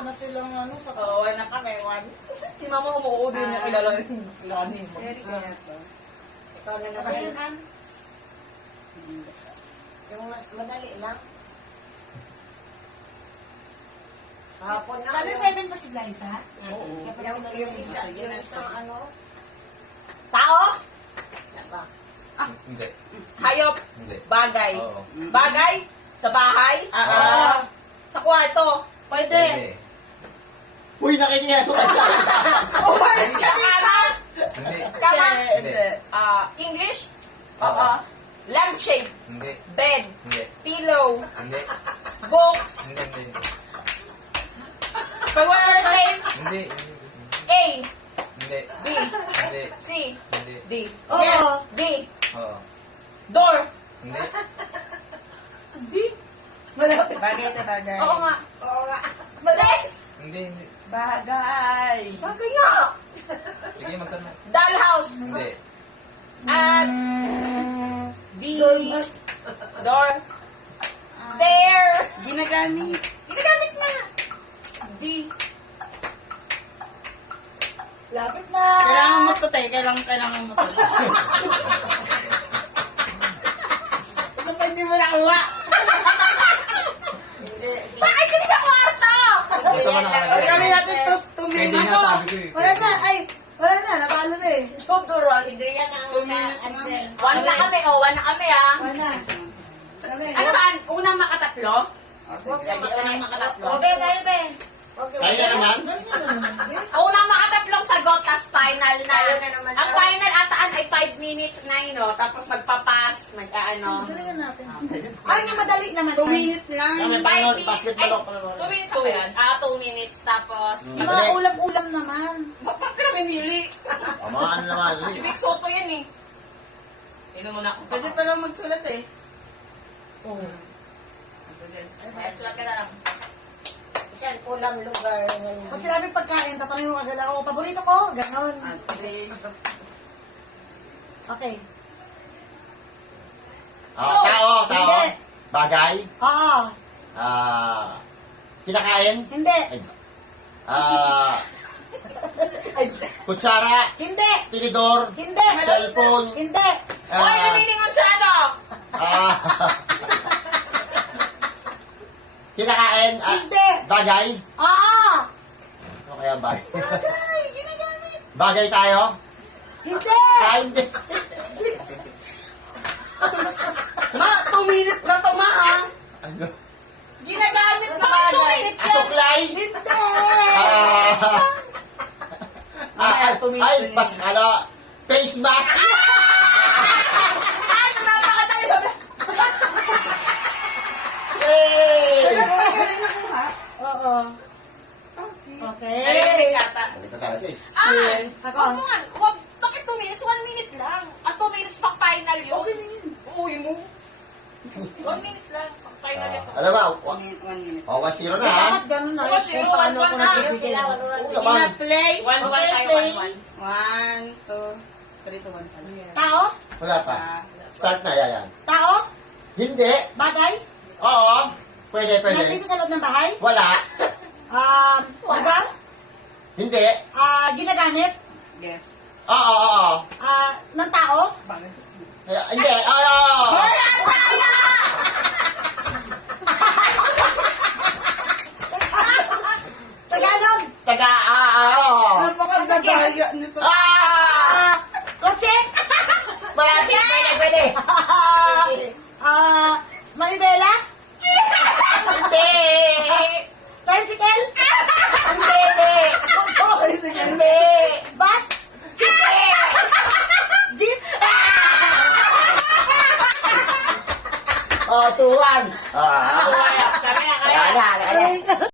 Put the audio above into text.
wala na silang ano sa Oo, na kami. Si mama umuudi niya kilala yung lani mo. Very kaya to. Ikaw na Ano naman. yun, Ann? Yung mas madali lang. Hapon na. Sabi 7 pa si Blyza? Oo. Yung isa, yung isang ano. Tao? Yan ba? Hindi. Hayop? Hindi. Bagay? Oo. Bagay? Sa bahay? Ah. Sa kwarto? Pwede. Hindi. Uy, nakikinig ako. Kama? Hindi. Kama? Hindi. English? Oo. Lampshade? Hindi. Bed? Hindi. Pillow? Hindi. Books? Hindi. Hindi. Airplane? Hindi. A? Hindi. B? Hindi. C? Hindi. D? Oo. D? Oo. Door? Hindi. Malapit. Bagay ito, bagay. Oo nga. Oo nga. Dress? Hindi. Hindi. Bagay. Bagay nga. Sige, magtanong. Dollhouse? Hindi. At D? Door? There? Ginagamit. Ginagamit na. D? Lapit na. Kailangan mo to, te. Kailangan mo to. Ito pa hindi mo nakuha. Hindi. Bakit hindi sa kwarto? Basta man nakalagay. Ay, kami natin to, Pwede tumingin nga ako. sabi ko eh. Wala na, ay. Wala na, natalo na eh. Tuturon. Adrian ang answer. One na kami, one na kami ah. Wala na. Kami. Ano ba? Unang makatatlo? Huwag ka Unang makatatlo. Okay, tayo be. Okay, Kaya naman. Unang makatatlong sagot, tas final na. Tayo na naman Ang daw. final ataan ay 5 minutes na yun, no? Tapos magpapas, mag-ano. Galingan natin. Ay, yung madali naman. 2 minutes lang. Kami 5 panood, minutes. basketball ako. 2 minutes ako yan. 2 minutes. Tapos, Yung mga ulam-ulam naman. bakit ka namimili? Mga ano naman. Si Vic Soto yan eh. Tignan mo na ako. Pwede pa lang magsulat eh. Oo. Sulat ka na lang. Isang ulam lugar ngayon. Pag sinabi pagkain, tatanungin mo agad ako, paborito ko, ganon. Okay. Tao. Hindi. Bagay. Oo. Kinakain. Hindi. Kutsara. Hindi. Tinidor. Hindi. Cellphone. Hindi. Hoy, namilingon siya ano? Kinakain. Hindi. Bagay. Oo. Ano kaya ang bagay? Bagay, ginagamit. Bagay tayo. Hindi. Hindi. Ma, 2 minutes na to, ma, ha? Ano? Ginagamit na Bakit 2 bagay. minutes yan? Asuklay. Hindi. Ay, pas, ano, face mask. Ay, napakadali sabi. Yay! Magaling ako, ha? Oo. Okay. Narinig yata. Balik na talaga eh. Ako. Wag mo nga. Wag, bakit 2 minutes? 1 minute lang. At 2 minutes pang final yun. Okay na yun. Uy mo. 1 minute lang. Pang final yun. Alam mo, 1 minute. 1-0 na ha. Bakit ganun na? Oo, zero, Kung paano one, ko one na. nabibigyan. Sila, wala. Oo naman. Ina-play. 1-1 Okay, tayo, play. 1-1. 1, 2, 3 to 1 pala. Tao? Wala pa. Start na, yan. Tao? Hindi. Bagay? Oo. Pwede. Nandito sa loob ng bahay? Wala. Lugar? Hindi. Ginagamit? Yes. Oo. Ng tao? Hindi. Oo. Tagalog? Taga, oo. Napakasagaya nito. Kotse? Malapit. Pwede. Manibela? Hindi. Tricycle? Hindi. Hindi. Bus? Jeep? Oh, tuwan. Kami na kaya. Ayan na.